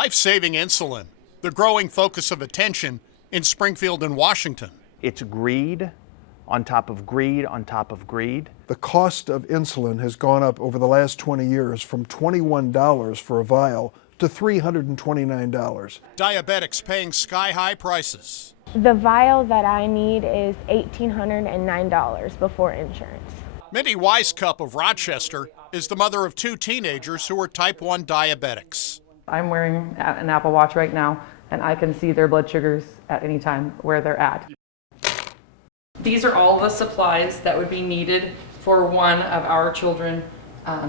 Life-saving insulin, the growing focus of attention in Springfield and Washington. It's greed on top of greed on top of greed. The cost of insulin has gone up over the last 20 years from $21 for a vial to $329. Diabetics paying sky-high prices. The vial that I need is $1,809 before insurance. Mindy Weiskup of Rochester is the mother of 2 teenagers who are type 1 diabetics. I'm wearing an Apple Watch right now, and I can see their blood sugars at any time where they're at. These are all the supplies that would be needed for one of our children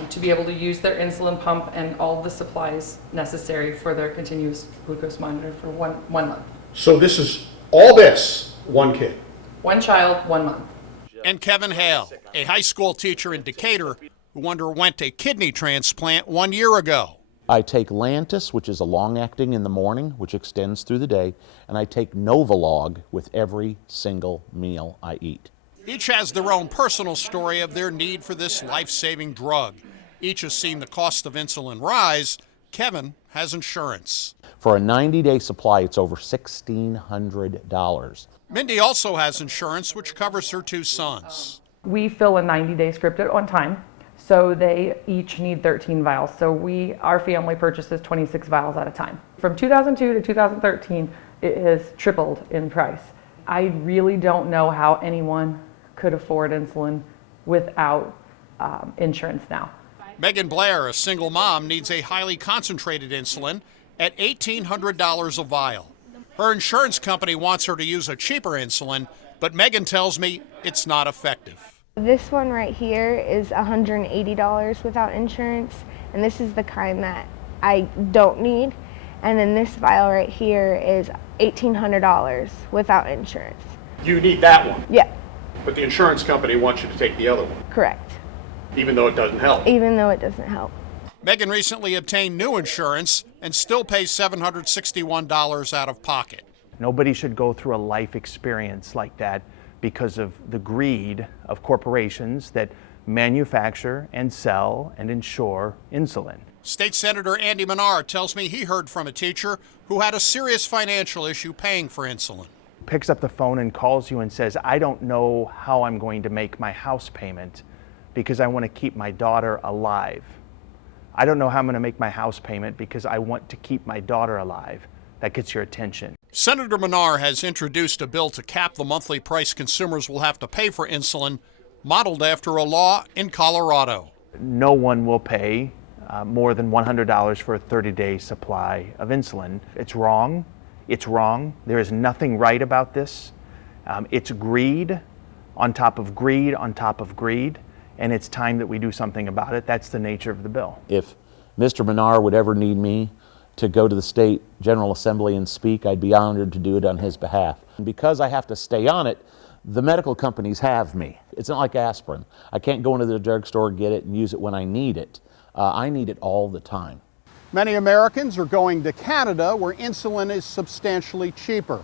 to be able to use their insulin pump and all the supplies necessary for their continuous glucose monitor for one month. So this is all this, one kid? One child, 1 month. And Kevin Hale, a high school teacher in Decatur who underwent a kidney transplant 1 year ago. I take Lantus, which is a long-acting in the morning, which extends through the day, and I take Novolog with every single meal I eat. Each has their own personal story of their need for this life-saving drug. Each has seen the cost of insulin rise. Kevin has insurance. For a 90-day supply, it's over $1,600. Mindy also has insurance, which covers her 2 sons. We fill a 90-day script on time, so they each need 13 vials. So our family purchases 26 vials at a time. From 2002 to 2013, it has tripled in price. I really don't know how anyone could afford insulin without insurance now. Megan Blair, a single mom, needs a highly concentrated insulin at $1,800 a vial. Her insurance company wants her to use a cheaper insulin, but Megan tells me it's not effective. This one right here is $180 without insurance, and this is the kind that I don't need. And then this vial right here is $1,800 without insurance. You need that one? Yeah. But the insurance company wants you to take the other one? Correct. Even though it doesn't help? Even though it doesn't help. Megan recently obtained new insurance and still pays $761 out of pocket. Nobody should go through a life experience like that because of the greed of corporations that manufacture and sell and insure insulin. State Senator Andy Menard tells me he heard from a teacher who had a serious financial issue paying for insulin. Picks up the phone and calls you and says, I don't know how I'm going to make my house payment because I want to keep my daughter alive. I don't know how I'm going to make my house payment because I want to keep my daughter alive. That gets your attention. Senator Menard has introduced a bill to cap the monthly price consumers will have to pay for insulin, modeled after a law in Colorado. No one will pay more than $100 for a 30-day supply of insulin. It's wrong. It's wrong. There is nothing right about this. It's greed on top of greed on top of greed, and it's time that we do something about it. That's the nature of the bill. If Mr. Menard would ever need me to go to the state General Assembly and speak, I'd be honored to do it on his behalf. And because I have to stay on it, the medical companies have me. It's not like aspirin. I can't go into the drugstore, get it, and use it when I need it. I need it all the time. Many Americans are going to Canada, where insulin is substantially cheaper,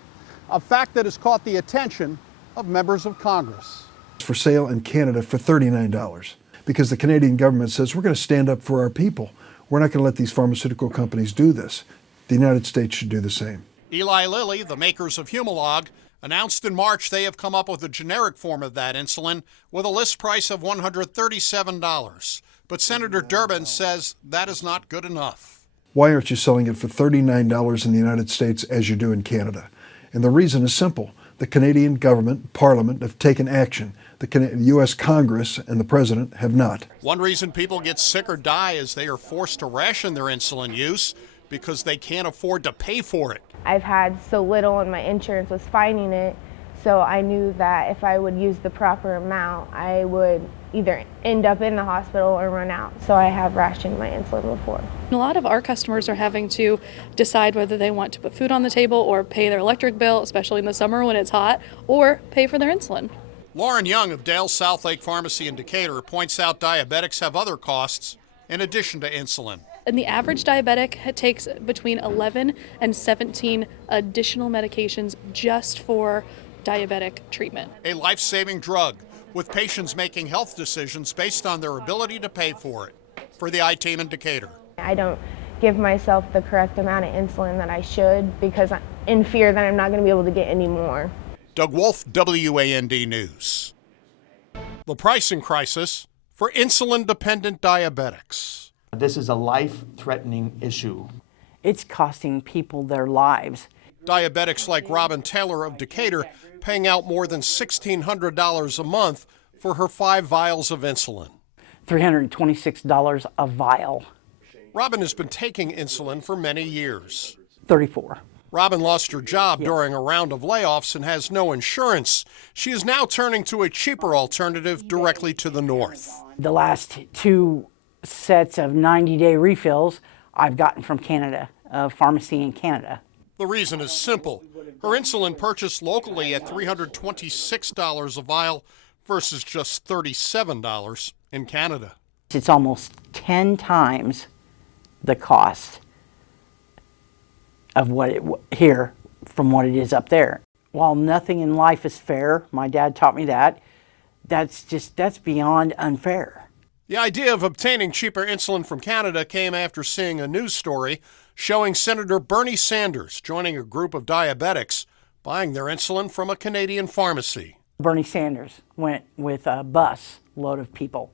a fact that has caught the attention of members of Congress. It's for sale in Canada for $39 because the Canadian government says we're going to stand up for our people. We're not going to let these pharmaceutical companies do this. The United States should do the same. Eli Lilly, the makers of Humalog, announced in March they have come up with a generic form of that insulin with a list price of $137. But Senator Durbin says that is not good enough. Why aren't you selling it for $39 in the United States as you do in Canada? And the reason is simple. The Canadian government, Parliament, have taken action. The U.S. Congress and the President have not. One reason people get sick or die is they are forced to ration their insulin use because they can't afford to pay for it. I've had so little and my insurance was fighting it, so I knew that if I would use the proper amount, I would either end up in the hospital or run out. So I have rationed my insulin before. A lot of our customers are having to decide whether they want to put food on the table or pay their electric bill, especially in the summer when it's hot, or pay for their insulin. Lauren Young of Dale's South Lake Pharmacy in Decatur points out diabetics have other costs in addition to insulin. And the average diabetic takes between 11 and 17 additional medications just for diabetic treatment. A life-saving drug, with patients making health decisions based on their ability to pay for it. For the I-Team in Decatur. I don't give myself the correct amount of insulin that I should because I'm in fear that I'm not going to be able to get any more. Doug Wolfe, WAND News. The pricing crisis for insulin-dependent diabetics. This is a life-threatening issue. It's costing people their lives. Diabetics like Robin Taylor of Decatur paying out more than $1,600 a month for her 5 vials of insulin. $326 a vial. Robin has been taking insulin for many years. 34. Robin lost her job during a round of layoffs and has no insurance. She is now turning to a cheaper alternative directly to the north. The last 2 sets of 90-day refills I've gotten from Canada, a pharmacy in Canada. The reason is simple. Her insulin purchased locally at $326 a vial versus just $37 in Canada. It's almost 10 times the cost of what it here from what it is up there. While nothing in life is fair, my dad taught me that's beyond unfair. The idea of obtaining cheaper insulin from Canada came after seeing a news story showing Senator Bernie Sanders joining a group of diabetics buying their insulin from a Canadian pharmacy. Bernie Sanders went with a bus load of people.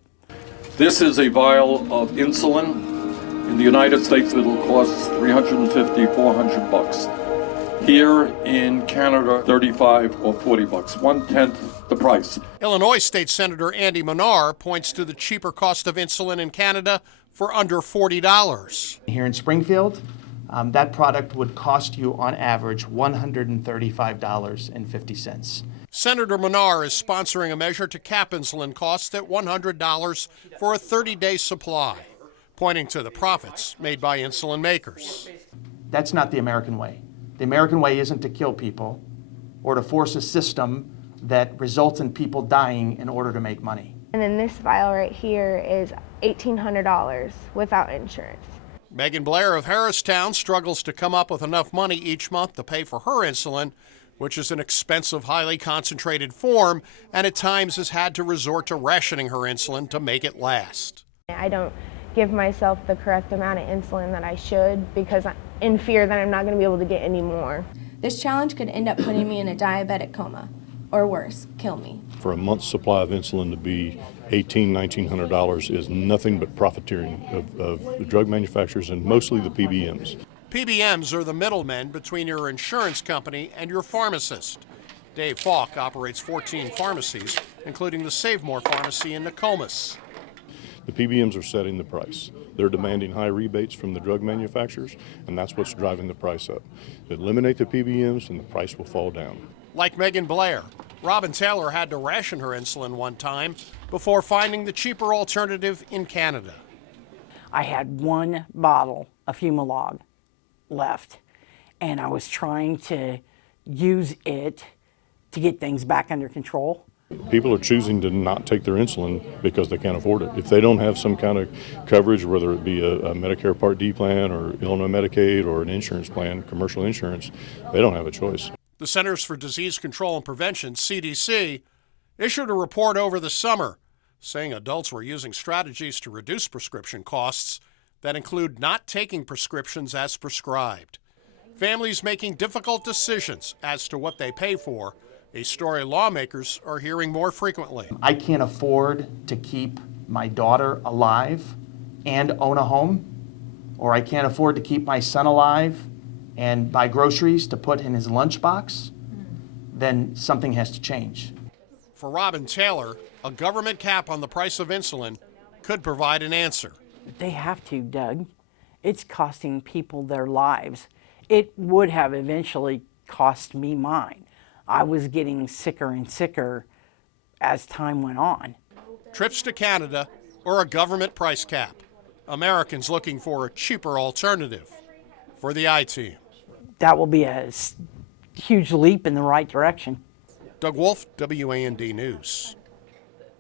This is a vial of insulin. In the United States, it'll cost $350, $400. Here in Canada, $35 or $40, 1/10 the price. Illinois State Senator Andy Manar points to the cheaper cost of insulin in Canada for under $40. Here in Springfield, that product would cost you on average $135.50. Senator Manar is sponsoring a measure to cap insulin costs at $100 for a 30-day supply, pointing to the profits made by insulin makers. That's not the American way. The American way isn't to kill people or to force a system that results in people dying in order to make money. And then this vial right here is $1,800 without insurance. Megan Blair of Harristown struggles to come up with enough money each month to pay for her insulin, which is an expensive, highly concentrated form, and at times has had to resort to rationing her insulin to make it last. I don't give myself the correct amount of insulin that I should because I'm in fear that I'm not going to be able to get any more. This challenge could end up putting me in a diabetic coma, or worse, kill me. For a month's supply of insulin to be $1,800, $1,900 is nothing but profiteering of the drug manufacturers and mostly the PBMs. PBMs are the middlemen between your insurance company and your pharmacist. Dave Falk operates 14 pharmacies, including the Save More pharmacy in Nokomis. The PBMs are setting the price. They're demanding high rebates from the drug manufacturers, and that's what's driving the price up. Eliminate the PBMs and the price will fall down. Like Megan Blair, Robin Taylor had to ration her insulin one time before finding the cheaper alternative in Canada. I had 1 bottle of Humalog left, and I was trying to use it to get things back under control. People are choosing to not take their insulin because they can't afford it. If they don't have some kind of coverage, whether it be a Medicare Part D plan or Illinois Medicaid or an insurance plan, commercial insurance, they don't have a choice. The Centers for Disease Control and Prevention, CDC, issued a report over the summer saying adults were using strategies to reduce prescription costs that include not taking prescriptions as prescribed. Families making difficult decisions as to what they pay for, a story lawmakers are hearing more frequently. I can't afford to keep my daughter alive and own a home, or I can't afford to keep my son alive and buy groceries to put in his lunchbox, then something has to change. For Robin Taylor, a government cap on the price of insulin could provide an answer. They have to, Doug. It's costing people their lives. It would have eventually cost me mine. I was getting sicker and sicker as time went on. Trips to Canada or a government price cap. Americans looking for a cheaper alternative. For the I-Team. That will be a huge leap in the right direction. Doug Wolfe, WAND News.